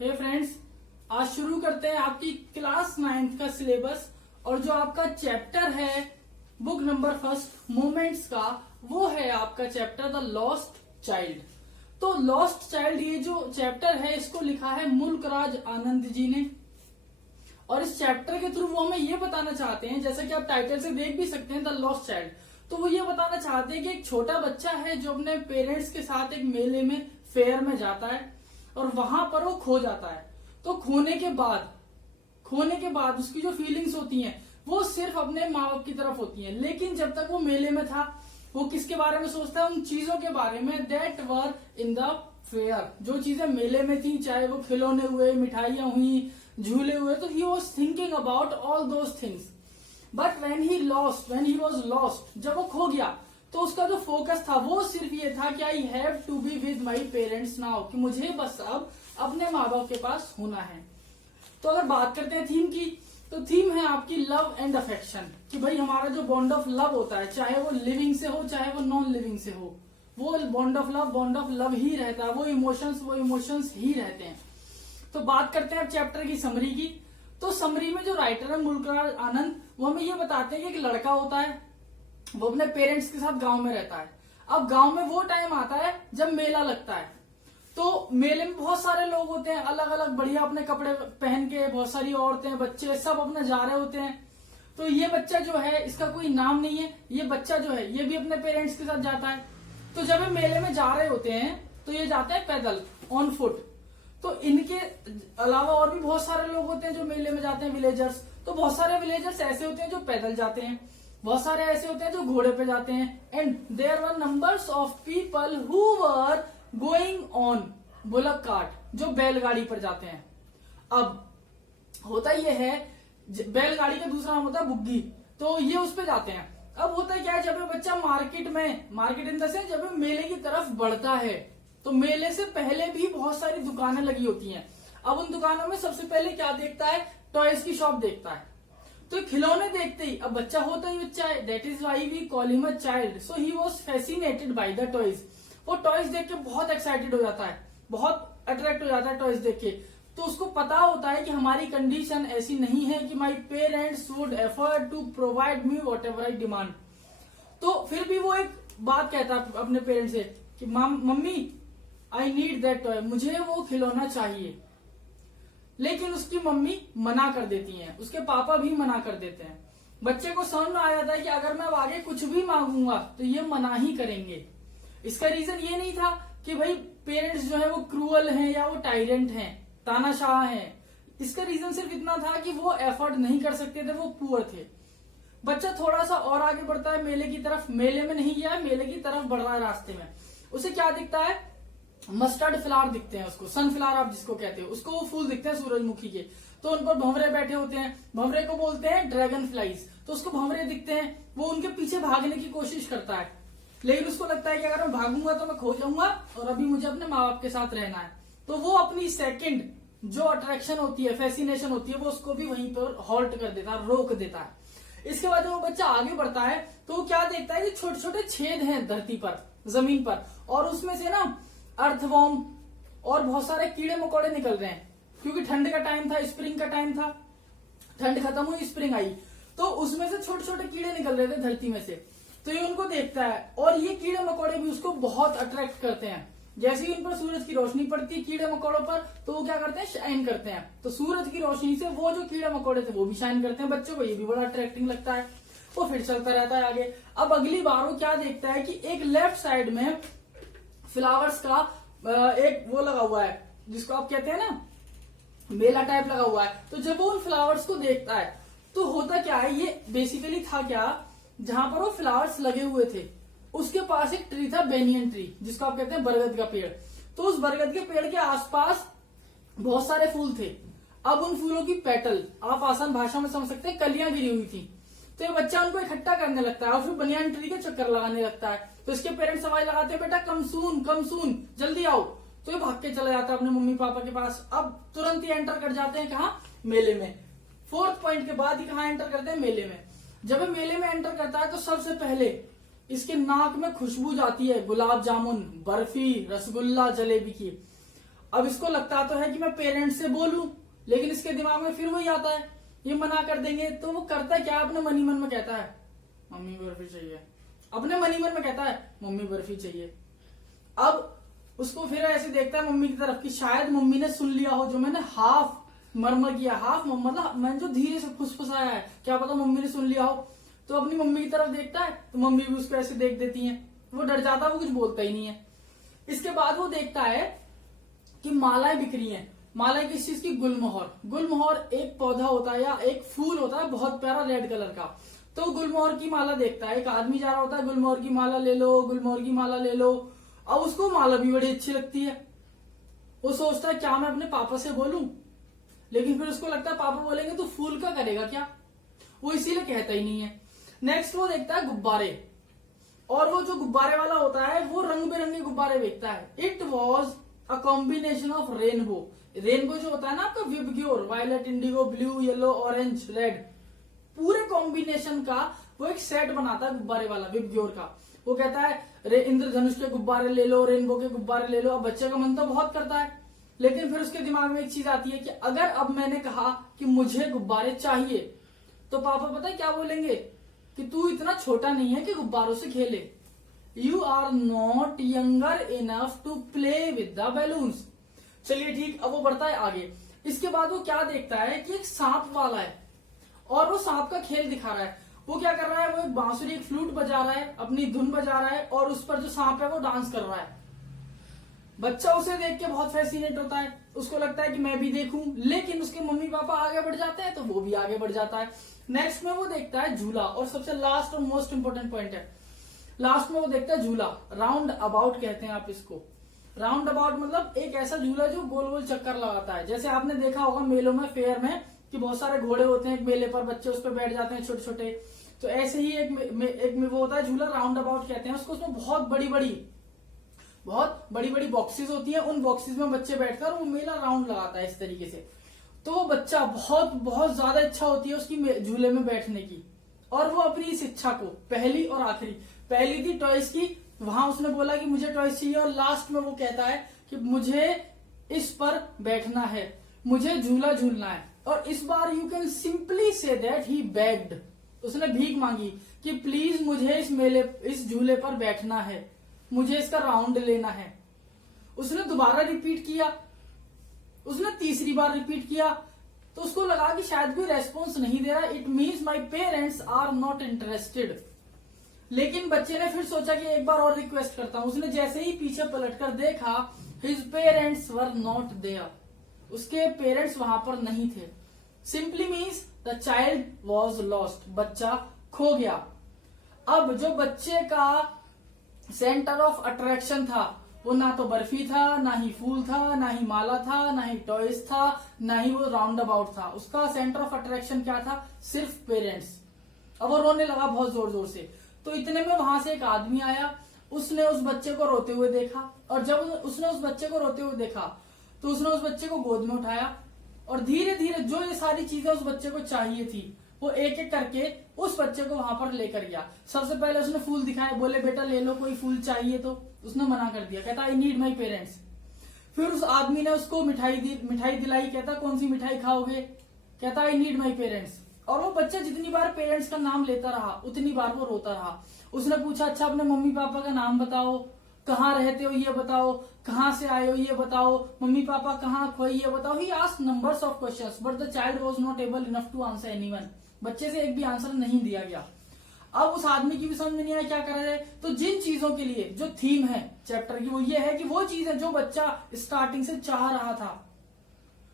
हे friends, आज शुरू करते हैं आपकी क्लास 9th का सिलेबस। और जो आपका चैप्टर है बुक नंबर फर्स्ट मोमेंट्स का, वो है आपका चैप्टर द लॉस्ट चाइल्ड। तो लॉस्ट चाइल्ड ये जो चैप्टर है इसको लिखा है मुल्कराज आनंद जी ने। और इस चैप्टर के थ्रू वो हमें ये बताना चाहते हैं, जैसा कि आप टाइटल से देख भी सकते हैं, द लॉस्ट चाइल्ड। तो वो ये बताना चाहते हैं कि एक छोटा बच्चा है जो अपने पेरेंट्स के साथ एक मेले में, फेयर में जाता है और वहां पर वो खो जाता है। तो खोने के बाद उसकी जो फीलिंग्स होती हैं वो सिर्फ अपने माँ बाप की तरफ होती हैं। लेकिन जब तक वो मेले में था वो किसके बारे में सोचता है? उन चीजों के बारे में that were in the fair. जो चीजें मेले में थी, चाहे वो खिलौने हुए, मिठाइयां हुई, झूले हुए, तो he was thinking about all those things. But when he was lost, जब वो खो गया तो उसका जो फोकस था वो सिर्फ ये था कि I have to be with my parents now, कि मुझे बस अब अपने माँ बाप के पास होना है। तो अगर बात करते हैं थीम की, तो थीम है आपकी लव एंड अफेक्शन, कि भाई हमारा जो बॉन्ड ऑफ लव होता है, चाहे वो लिविंग से हो चाहे वो नॉन लिविंग से हो, वो बॉन्ड ऑफ लव ही रहता है। वो इमोशंस ही रहते हैं। तो बात करते हैं अब चैप्टर की समरी की। तो समरी में जो राइटर है मुल्कराज आनंद, वो हमें ये बताते हैं कि एक लड़का होता है, वो अपने पेरेंट्स के साथ गांव में रहता है। अब गांव में वो टाइम आता है जब मेला लगता है। तो मेले में बहुत सारे लोग होते हैं, अलग अलग बढ़िया अपने कपड़े पहन के, बहुत सारी औरतें, बच्चे सब अपने जा रहे होते हैं। तो ये बच्चा जो है, इसका कोई नाम नहीं है, ये बच्चा जो है ये भी अपने पेरेंट्स के साथ जाता है। तो जब ये मेले में जा रहे होते हैं तो ये जाते हैं पैदल, ऑन फुट। तो इनके अलावा और भी बहुत सारे लोग होते हैं जो मेले में जाते हैं, विलेजर्स। तो बहुत सारे विलेजर्स ऐसे होते हैं जो पैदल जाते हैं, बहुत सारे ऐसे होते हैं जो घोड़े पे जाते हैं। And there were numbers of people who were going on bullock cart, जो बैलगाड़ी पर जाते हैं। अब होता यह है, बैलगाड़ी का दूसरा नाम होता है बुग्गी, तो ये उस पे जाते हैं। अब होता क्या है, जब ये बच्चा मार्केट इन द सेंस जब ये मेले की तरफ बढ़ता है, तो मेले से पहले भी बहुत सारी दुकानें लगी होती हैं। अब उन दुकानों में सबसे पहले क्या देखता है? टॉयज की शॉप देखता है। तो खिलौने देखते ही, अब बच्चा होता ही बच्चा है, that is why we call him a child, so he was fascinated by the toys. वो टॉयज देख के बहुत एक्साइटेड हो जाता है, बहुत अट्रैक्ट हो जाता है टॉयज देख के। तो उसको पता होता है कि हमारी कंडीशन ऐसी नहीं है कि my parents would effort to provide me whatever I demand. तो फिर भी वो एक बात कहता है अपने पेरेंट्स से कि mummy I need that toy, मुझे वो खिलौना चाहिए। लेकिन उसकी मम्मी मना कर देती हैं, उसके पापा भी मना कर देते हैं। बच्चे को समझ में आ जाता है कि अगर मैं अब आगे कुछ भी मांगूंगा तो ये मना ही करेंगे। इसका रीजन ये नहीं था कि भाई पेरेंट्स जो है वो क्रूअल हैं या वो टायरेंट हैं, तानाशाह हैं। इसका रीजन सिर्फ इतना था कि वो एफर्ट नहीं कर सकते थे, वो पुअर थे। बच्चा थोड़ा सा और आगे बढ़ता है मेले की तरफ। मेले में नहीं गया, मेले की तरफ बढ़ रहा है। रास्ते में उसे क्या दिखता है? मस्टर्ड फ्लावर दिखते हैं उसको, सनफ्लावर आप जिसको कहते हो, उसको वो फूल दिखते हैं सूरजमुखी के। तो उन पर भंवरे बैठे होते हैं, भंवरे को बोलते हैं ड्रैगन फ्लाइज। तो उसको भंवरे दिखते हैं, वो उनके पीछे भागने की कोशिश करता है। लेकिन उसको लगता है कि अगर मैं भागूंगा तो मैं खो जाऊंगा और अभी मुझे अपने माँ बाप के साथ रहना है। तो वो अपनी सेकंड जो अट्रैक्शन होती है, फैसिनेशन होती है, वो उसको भी वहीं पर हॉल्ट कर देता है, रोक देता है। इसके बाद जब वो बच्चा आगे बढ़ता है तो वो क्या देखता है कि छोटे छोटे छेद हैं धरती पर, जमीन पर, और उसमें से ना अर्थवॉर्म और बहुत सारे कीड़े मकोड़े निकल रहे हैं। क्योंकि ठंड का टाइम था, स्प्रिंग का टाइम था, ठंड खत्म हुई, स्प्रिंग आई, तो उसमें से छोटे छोटे कीड़े निकल रहे थे धरती में से। तो ये उनको देखता है और ये कीड़े मकोड़े भी उसको बहुत अट्रैक्ट करते हैं। जैसे ही उन पर सूरज की रोशनी पड़ती है कीड़े मकोड़ों पर, तो वो क्या करते हैं? शाइन करते हैं। तो सूरज की रोशनी से वो जो कीड़े मकोड़े थे वो भी शाइन करते हैं। बच्चों को ये भी बड़ा अट्रैक्टिंग लगता है। वो फिर चलता रहता है आगे। अब अगली बार वो क्या देखता है कि एक लेफ्ट साइड में फ्लावर्स का एक वो लगा हुआ है, जिसको आप कहते हैं ना मेला टाइप लगा हुआ है। तो जब वो उन फ्लावर्स को देखता है तो होता क्या है, ये बेसिकली था क्या, जहां पर वो फ्लावर्स लगे हुए थे उसके पास एक ट्री था, बेनियन ट्री, जिसको आप कहते हैं बरगद का पेड़। तो उस बरगद के पेड़ के आसपास बहुत सारे फूल थे। अब उन फूलों की पेटल, आप आसान भाषा में समझ सकते हैं, कलियां गिरी हुई थी। तो ये बच्चा उनको इकट्ठा करने लगता है और फिर बनियान ट्री के चक्कर लगाने लगता है। तो इसके पेरेंट्स आवाज लगाते हैं, बेटा कम सून, जल्दी आओ। तो ये भाग के चला जाता है अपने मम्मी पापा के पास। अब तुरंत ही एंटर कर जाते हैं कहा? मेले में। 4th पॉइंट के बाद ही कहा एंटर करते हैं? मेले में। जब ये मेले में एंटर करता है तो सबसे पहले इसके नाक में खुशबू जाती है गुलाब जामुन, बर्फी, रसगुल्ला, जलेबी की। अब इसको लगता तो है कि मैं पेरेंट्स से बोलूं, लेकिन इसके दिमाग में फिर वही आता है, ये मना कर देंगे। तो वो करता क्या, अपने मन ही मन में कहता है मम्मी बर्फी चाहिए, अपने मन ही मन में कहता है मम्मी बर्फी चाहिए। अब उसको फिर ऐसे देखता है मम्मी की तरफ कि शायद मम्मी ने सुन लिया हो जो मैंने हाफ मरमर किया, हाफ मतलब मैंने जो धीरे से फुसफुसाया है, क्या पता मम्मी ने सुन लिया हो। तो अपनी मम्मी की तरफ देखता है तो मम्मी भी उसको ऐसे देख देती है, वो डर जाता है, वो कुछ बोलता ही नहीं है। इसके बाद वो देखता है कि मालाएं बिक रही हैं। मालाएं किस चीज की, गुलमोहर। गुलमोहर एक पौधा होता है या एक फूल होता है बहुत प्यारा रेड कलर का। तो गुलमोहर की माला देखता है, एक आदमी जा रहा होता है, गुलमोहर की माला ले लो, गुलमोहर की माला ले लो। अब उसको माला भी बड़ी अच्छी लगती है, वो सोचता है क्या मैं अपने पापा से बोलूं, लेकिन फिर उसको लगता है पापा बोलेंगे तो फूल का करेगा क्या, वो इसीलिए कहता ही नहीं है। नेक्स्ट वो देखता है गुब्बारे, और वो जो गुब्बारे वाला होता है वो रंग बिरंगे गुब्बारे बेचता है। It was a combination of rainbow. Rainbow जो होता है ना आपका VIBGYOR, violet, indigo, blue, yellow, orange, red, पूरे कॉम्बिनेशन का वो एक सेट बनाता है गुब्बारे वाला, विबग्योर का। वो कहता है इंद्रधनुष के गुब्बारे ले लो, रेनबो के गुब्बारे ले लो। अब बच्चे का मन तो बहुत करता है, लेकिन फिर उसके दिमाग में एक चीज आती है कि अगर अब मैंने कहा कि मुझे गुब्बारे चाहिए तो पापा पता है क्या बोलेंगे कि तू इतना छोटा नहीं है कि गुब्बारों से खेले, you are not younger enough to play with the balloons. चलिए ठीक, अब वो बढ़ता है आगे। इसके बाद वो क्या देखता है कि एक सांप वाला है और वो सांप का खेल दिखा रहा है। वो क्या कर रहा है, वो एक बांसुरी, एक फ्लूट बजा रहा है, अपनी धुन बजा रहा है, और उस पर जो सांप है वो डांस कर रहा है। बच्चा उसे देख के बहुत फैसिनेट होता है, उसको लगता है कि मैं भी देखूं, लेकिन उसके मम्मी पापा आगे बढ़ जाते हैं तो वो भी आगे बढ़ जाता है। नेक्स्ट में वो देखता है झूला, और सबसे लास्ट और मोस्ट इंपोर्टेंट पॉइंट है, लास्ट में वो देखता है झूला। राउंड अबाउट कहते हैं आप इसको। राउंड अबाउट मतलब एक ऐसा झूला जो गोल गोल चक्कर लगाता है। जैसे आपने देखा होगा मेलों में, फेयर में, कि बहुत सारे घोड़े होते हैं एक मेले पर, बच्चे उस पर बैठ जाते हैं छोटे छोटे। तो ऐसे ही एक में वो होता है झूला, राउंड अबाउट कहते हैं उसको। उसमें बहुत बड़ी बड़ी बॉक्सेस होती हैं, उन बॉक्सेस में बच्चे बैठकर वो मेला राउंड लगाता है इस तरीके से। तो वो बच्चा बहुत ज्यादा इच्छा होती है उसकी झूले में बैठने की, और वो अपनी इस इच्छा को, पहली और आखिरी, पहली थी टॉयज की, वहां उसने बोला कि मुझे टॉयज चाहिए, और लास्ट में वो कहता है कि मुझे इस पर बैठना है, मुझे झूला झूलना है। और इस बार you can simply say that he begged, उसने भीख मांगी कि प्लीज मुझे इस झूले पर बैठना है, मुझे इसका राउंड लेना है। उसने दोबारा रिपीट किया, उसने तीसरी बार रिपीट किया, तो उसको लगा कि शायद कोई रेस्पॉन्स नहीं दे रहा, it means my parents are not interested. लेकिन बच्चे ने फिर सोचा कि एक बार और रिक्वेस्ट करता हूं। उसने जैसे ही पीछे पलटकर देखा, his parents were not there, उसके पेरेंट्स वहां पर नहीं थे। Simply means the child was lost, बच्चा खो गया। अब जो बच्चे का सेंटर ऑफ अट्रैक्शन था वो ना तो बर्फी था, ना ही फूल था, ना ही माला था, ना ही टॉयज था, ना ही वो राउंड अबाउट था। उसका सेंटर ऑफ अट्रैक्शन क्या था, सिर्फ पेरेंट्स। अब वो रोने लगा बहुत जोर जोर से। तो इतने में वहां से एक आदमी आया, उसने उस बच्चे को रोते हुए देखा, और जब उसने उस बच्चे को रोते हुए देखा तो उसने उस बच्चे को गोद में उठाया, और धीरे धीरे जो ये सारी चीजें उस बच्चे को चाहिए थी वो एक एक करके उस बच्चे को वहां पर लेकर गया। सबसे पहले उसने फूल दिखाए, बोले बेटा ले लो, कोई फूल चाहिए तो उसने मना कर दिया, कहता आई नीड माई पेरेंट्स। फिर उस आदमी ने उसको मिठाई दिलाई, कहता कौन सी मिठाई खाओगे, कहता आई नीड माई पेरेंट्स। और वो बच्चा जितनी बार पेरेंट्स का नाम लेता रहा उतनी बार वो रोता रहा। उसने पूछा अच्छा अपने मम्मी पापा का नाम बताओ, कहाँ रहते हो ये बताओ, कहाँ से आए हो ये बताओ, मम्मी पापा कहाँ खोए ये बताओ। He asked numbers of questions but the child was not able enough to answer anyone. बच्चे से एक भी आंसर नहीं दिया गया। अब उस आदमी की भी समझ में नहीं आया क्या करा जाए। तो जिन चीजों के लिए जो थीम है चैप्टर की वो ये है कि वो चीज है जो बच्चा स्टार्टिंग से चाह रहा था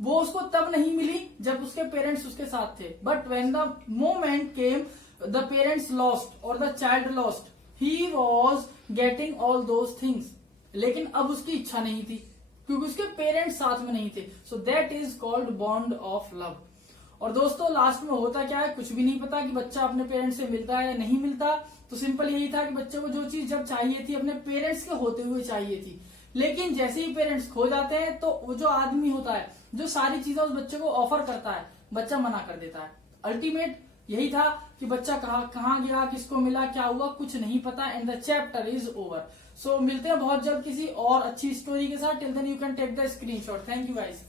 वो उसको तब नहीं मिली जब उसके पेरेंट्स उसके साथ थे। But when the moment came the parents lost और the child lost, he was getting all those things. लेकिन अब उसकी इच्छा नहीं थी क्योंकि उसके पेरेंट्स साथ में नहीं थे। So that is called bond of love. और दोस्तों लास्ट में होता क्या है, कुछ भी नहीं पता कि बच्चा अपने पेरेंट्स से मिलता है या नहीं मिलता। तो सिंपल यही था कि बच्चे को जो चीज जब चाहिए थी अपने पेरेंट्स के होते हुए चाहिए थी, लेकिन जैसे ही पेरेंट्स खो जाते हैं तो वो जो आदमी होता है जो सारी चीजें उस बच्चे को ऑफर करता है, बच्चा मना कर देता है। अल्टीमेट यही था कि बच्चा कहाँ गया, किसको मिला, क्या हुआ, कुछ नहीं पता, and the chapter is over. So मिलते हैं बहुत जल्द किसी और अच्छी स्टोरी के साथ। Till then you can take the screenshot. Thank you guys.